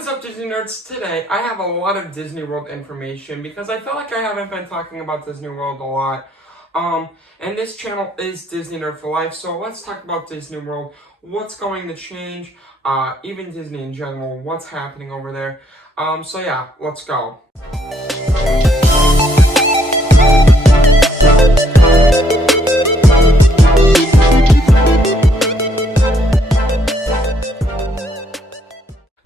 What is up, Disney nerds? Today I have a lot of Disney World information because I feel like I haven't been talking about Disney World a lot. And this channel is Disney Nerd for Life, so let's talk about Disney World, what's going to change, even Disney in general, what's happening over there. So yeah, let's go.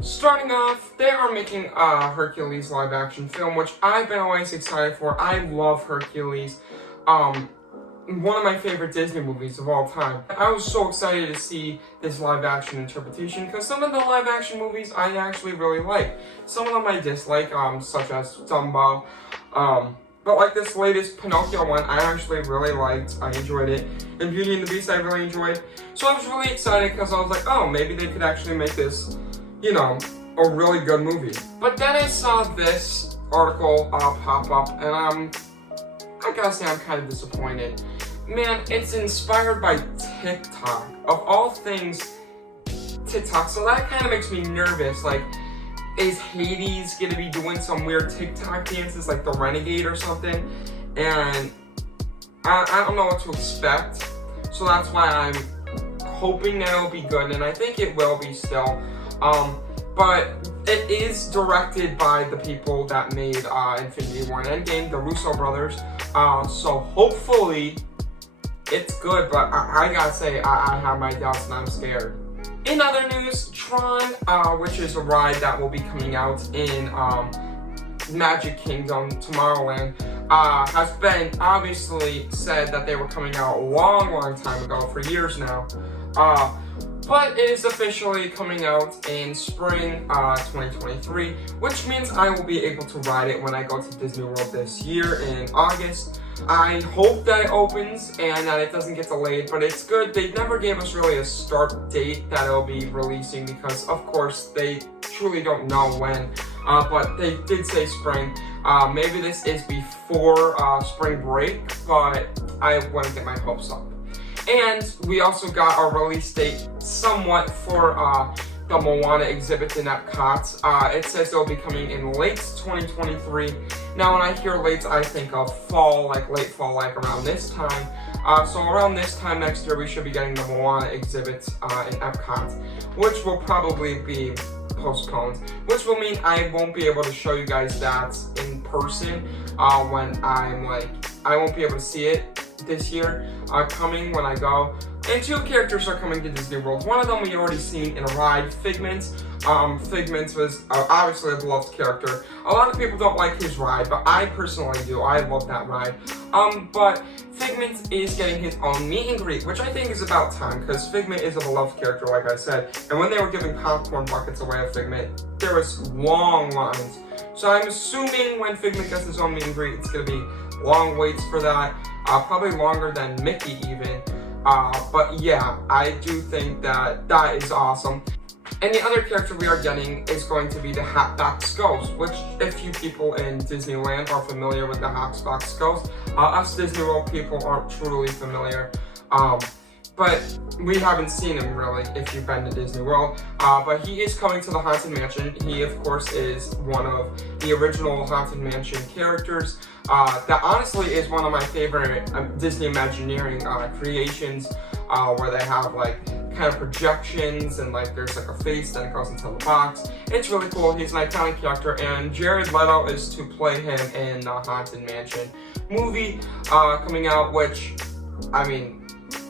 Starting off, they are making a Hercules live-action film, which I've been always excited for. I love Hercules. One of my favorite Disney movies of all time. I was so excited to see this live-action interpretation because some of the live-action movies I actually really like. Some of them I dislike, such as Dumbo. But like this latest Pinocchio one, I actually really liked. I enjoyed it. And Beauty and the Beast, I really enjoyed. So I was really excited because I was like, oh, maybe they could actually make this, you know, a really good movie. But then I saw this article pop up, and I gotta say I'm kind of disappointed. Man, it's inspired by TikTok. Of all things, TikTok. So that kind of makes me nervous. Like, is Hades gonna be doing some weird TikTok dances like the Renegade or something? And I don't know what to expect. So that's why I'm hoping that it'll be good, and I think it will be still. But it is directed by the people that made Infinity War and Endgame, the Russo brothers. So hopefully it's good, but I gotta say I have my doubts and I'm scared. In other news, Tron, which is a ride that will be coming out in Magic Kingdom, Tomorrowland, has been obviously said that they were coming out a long time ago, for years now. But it is officially coming out in spring 2023, which means I will be able to ride it when I go to Disney World this year in August. I hope that it opens and that it doesn't get delayed, but it's good. They never gave us really a start date that it'll be releasing because, of course, they truly don't know when. But they did say spring. Maybe this is before spring break, but I wouldn't get my hopes up. And we also got a release date somewhat for the Moana exhibit in Epcot. It says it'll be coming in late 2023. Now when I hear late, I think of fall, like late fall, like around this time. So around this time next year, we should be getting the Moana exhibit in Epcot, which will probably be postponed, which will mean I won't be able to show you guys that in person when I won't be able to see it this year coming when I go. And two characters are coming to Disney World. One of them we already seen in a ride, Figment. Figment was obviously a beloved character. A lot of people don't like his ride, but I personally do. I love that ride. But Figment is getting his own meet and greet, which I think is about time, because Figment is a beloved character, like I said. And when they were giving popcorn buckets away of Figment, there was long lines. So I'm assuming when Figment gets his own meet and greet, it's going to be long waits for that. Probably longer than Mickey even. But yeah, I do think that that is awesome. And the other character we are getting is going to be the Hatbox Ghost, which a few people in Disneyland are familiar with the Hatbox Ghost. Us Disney World people aren't truly familiar. But we haven't seen him really if you've been to Disney World. But he is coming to the Haunted Mansion. He, of course, is one of the original Haunted Mansion characters. That honestly is one of my favorite Disney Imagineering creations, where they have like kind of projections and like there's like a face that goes into the box. It's really cool. He's an iconic character, and Jared Leto is to play him in the Haunted Mansion movie coming out, which, I mean,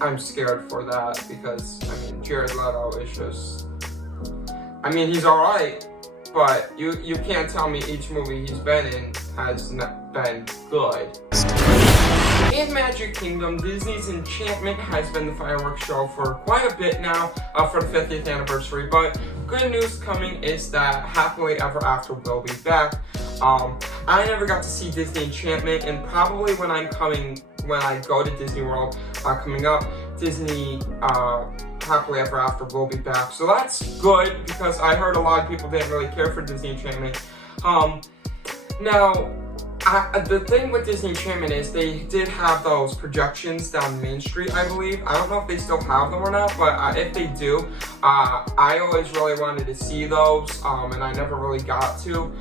I'm scared for that because, I mean, Jared Leto is just, I mean, he's alright, but you can't tell me each movie he's been in has not been good. In Magic Kingdom, Disney's Enchantment has been the fireworks show for quite a bit now, for the 50th anniversary, but good news coming is that Happily Ever After will be back. I never got to see Disney Enchantment, and probably when I go to Disney World coming up, Disney Happily Ever After will be back. So that's good, because I heard a lot of people didn't really care for Disney Enchantment. Now, The thing with Disney Enchantment is they did have those projections down Main Street, I believe. I don't know if they still have them or not, but if they do, I always really wanted to see those, and I never really got to.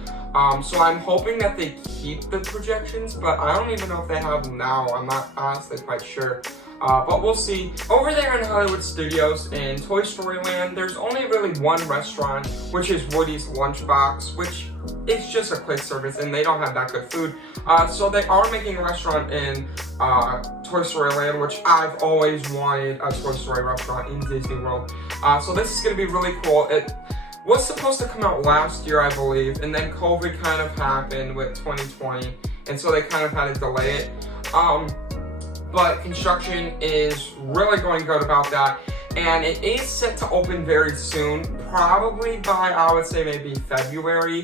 So I'm hoping that they keep the projections, but I don't even know if they have them now. I'm not honestly quite sure. But we'll see. Over there in Hollywood Studios in Toy Story Land, there's only really one restaurant, which is Woody's Lunchbox, which is just a quick service and they don't have that good food. So they are making a restaurant in Toy Story Land, which I've always wanted a Toy Story restaurant in Disney World. So this is going to be really cool. It was supposed to come out last year, I believe, and then COVID kind of happened with 2020, and so they kind of had to delay it. But construction is really going good about that, and it is set to open very soon, probably by, I would say, maybe February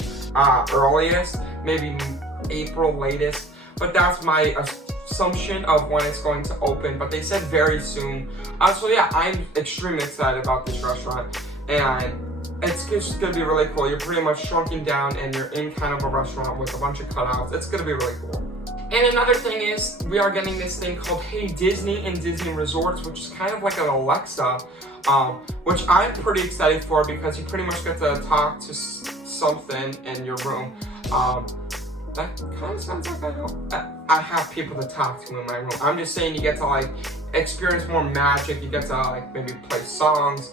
earliest, maybe April latest, but that's my assumption of when it's going to open, but they said very soon. So yeah, I'm extremely excited about this restaurant, and it's just going to be really cool. You're pretty much shrunken down and you're in kind of a restaurant with a bunch of cutouts. It's going to be really cool. And another thing is, we are getting this thing called Hey Disney in Disney Resorts, which is kind of like an Alexa, which I'm pretty excited for because you pretty much get to talk to something in your room. That kind of sounds like I have people to talk to in my room. I'm just saying you get to like experience more magic, you get to like maybe play songs.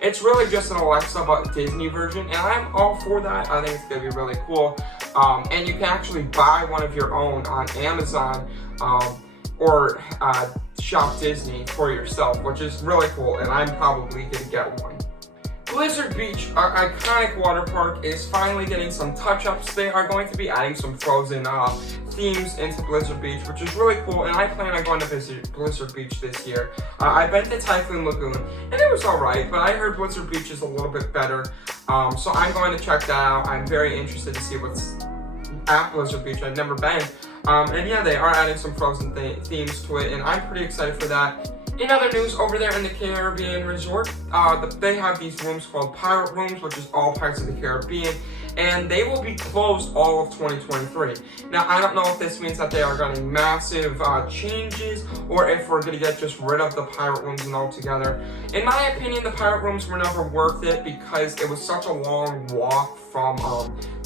It's really just an Alexa but Disney version, and I'm all for that. I think it's gonna be really cool. And you can actually buy one of your own on Amazon or Shop Disney for yourself, which is really cool, and I'm probably gonna get one. Blizzard Beach, our iconic water park, is finally getting some touch-ups. They are going to be adding some Frozen themes into Blizzard Beach, which is really cool, and I plan on going to visit Blizzard Beach this year. I've been to Typhoon Lagoon, and it was alright, but I heard Blizzard Beach is a little bit better, so I'm going to check that out. I'm very interested to see what's at Blizzard Beach. I've never been, and yeah, they are adding some Frozen themes to it, and I'm pretty excited for that. In other news, over there in the Caribbean Resort, they have these rooms called Pirate Rooms, which is all Pirates of the Caribbean, and they will be closed all of 2023. Now, I don't know if this means that they are getting massive changes, or if we're going to get just rid of the Pirate Rooms and altogether. In my opinion, the Pirate Rooms were never worth it because it was such a long walk from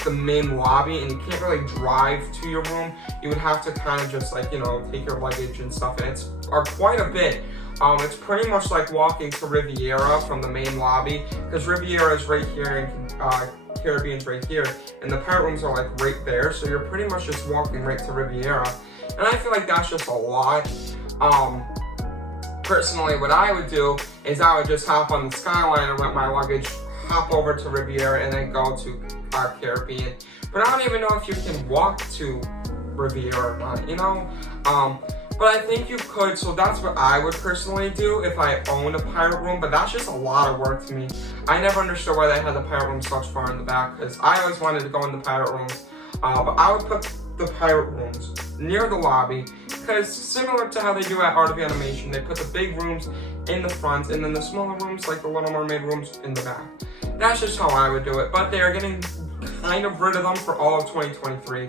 the main lobby, and you can't really drive to your room. You would have to kind of just like, you know, take your luggage and stuff, and it's quite a bit. It's pretty much like walking to Riviera from the main lobby, because Riviera is right here and Caribbean's right here, and the Pirate Rooms are like right there, so you're pretty much just walking right to Riviera, and I feel like that's just a lot. Personally, what I would do is I would just hop on the Skyline and rent my luggage, hop over to Riviera, and then go to Caribbean. But I don't even know if you can walk to Riviera or not, you know? But I think you could, so that's what I would personally do if I owned a Pirate Room, but that's just a lot of work to me. I never understood why they had the Pirate Room such far in the back, because I always wanted to go in the Pirate Rooms. But I would put the Pirate Rooms near the lobby, because similar to how they do at Art of Animation, they put the big rooms in the front, and then the smaller rooms, like the Little Mermaid rooms, in the back. That's just how I would do it, but they are getting kind of rid of them for all of 2023.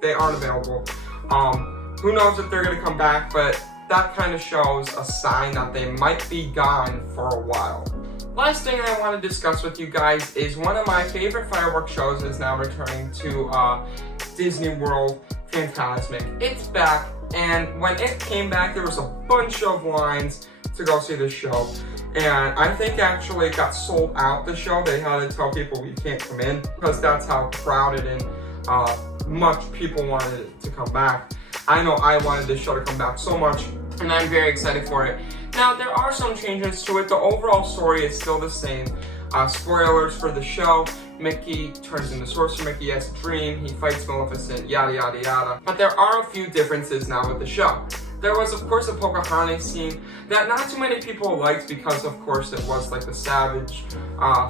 They aren't available. Who knows if they're going to come back, but that kind of shows a sign that they might be gone for a while. Last thing I want to discuss with you guys is one of my favorite fireworks shows is now returning to Disney World, Fantasmic. It's back, and when it came back, there was a bunch of lines to go see this show. And I think actually it got sold out, the show. They had to tell people you can't come in, because that's how crowded and much people wanted it to come back. I know I wanted this show to come back so much, and I'm very excited for it. Now, there are some changes to it. The overall story is still the same. Spoilers for the show: Mickey turns into Sorcerer Mickey, has a dream, he fights Maleficent, yada yada yada. But there are a few differences now with the show. There was, of course, a Pocahontas scene that not too many people liked because, of course, it was like the Savage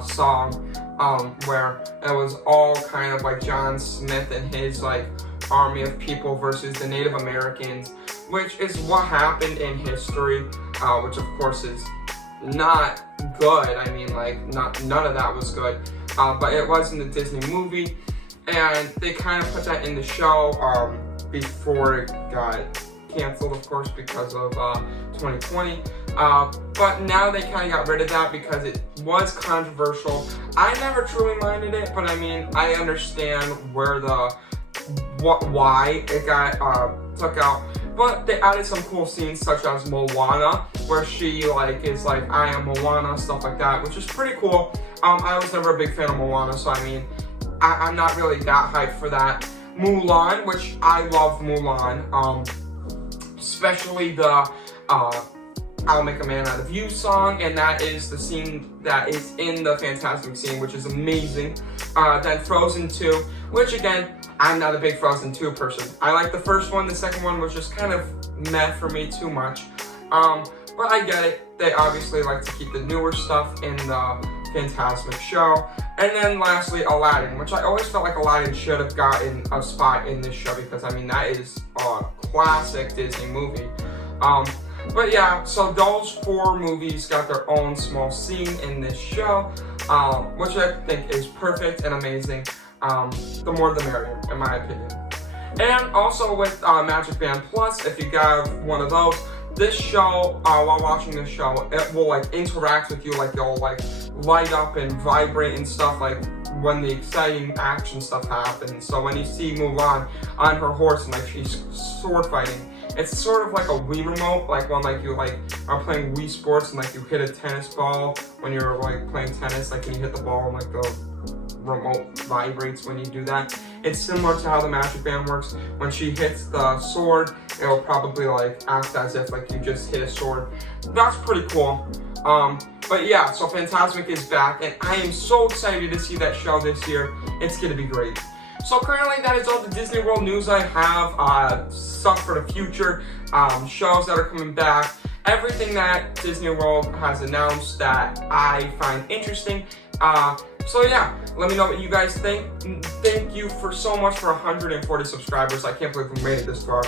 song, where it was all kind of like John Smith and his like army of people versus the Native Americans, which is what happened in history, which of course is not good. I mean, like, none of that was good, but it was in the Disney movie. and they kind of put that in the show before it got canceled, of course, because of 2020. But now they kind of got rid of that because it was controversial. I never truly minded it, but I mean, I understand where why it got took out. But they added some cool scenes such as Moana, where she is like, I am Moana, stuff like that, which is pretty cool. I was never a big fan of Moana, so I mean, I'm not really that hyped for that. Mulan, which I love Mulan, especially the I'll Make a Man Out of You song, and that is the scene that is in the Fantasmic scene, which is amazing. Then Frozen 2, which again, I'm not a big Frozen 2 person. I like the first one, the second one was just kind of meh for me, too much. But I get it, they obviously like to keep the newer stuff in the Fantasmic show. And then lastly, Aladdin, which I always felt like Aladdin should have gotten a spot in this show because, I mean, that is a classic Disney movie. But yeah, so those 4 movies got their own small scene in this show, which I think is perfect and amazing. The more the merrier, in my opinion. And also with Magic Band Plus, if you got one of those, this show, while watching this show, it will interact with you, it'll light up and vibrate and stuff when the exciting action stuff happens. So when you see Mulan on her horse and she's sword fighting, it's sort of like a Wii remote, when you are playing Wii Sports and you hit a tennis ball when you're playing tennis, and you hit the ball and the remote vibrates when you do that. It's similar to how the Magic Band works. When she hits the sword, it'll probably act as if you just hit a sword. That's pretty cool. But yeah, so Fantasmic is back, and I am so excited to see that show this year. It's gonna be great. So currently, that is all the Disney World news I have. Stuff for the future, shows that are coming back, everything that Disney World has announced that I find interesting. So yeah, let me know what you guys think. Thank you so much for 140 subscribers. I can't believe we made it this far.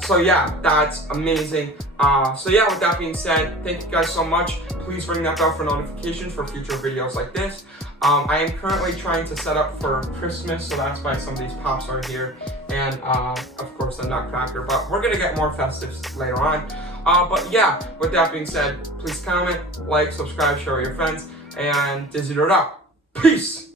So yeah, that's amazing. So yeah, with that being said, thank you guys so much. Please ring that bell for notifications for future videos like this. I am currently trying to set up for Christmas, so that's why some of these pops are here. And of course the Nutcracker, but we're gonna get more festives later on. But yeah, with that being said, please comment, like, subscribe, share with your friends, and Disney Nerd out. Peace!